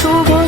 走过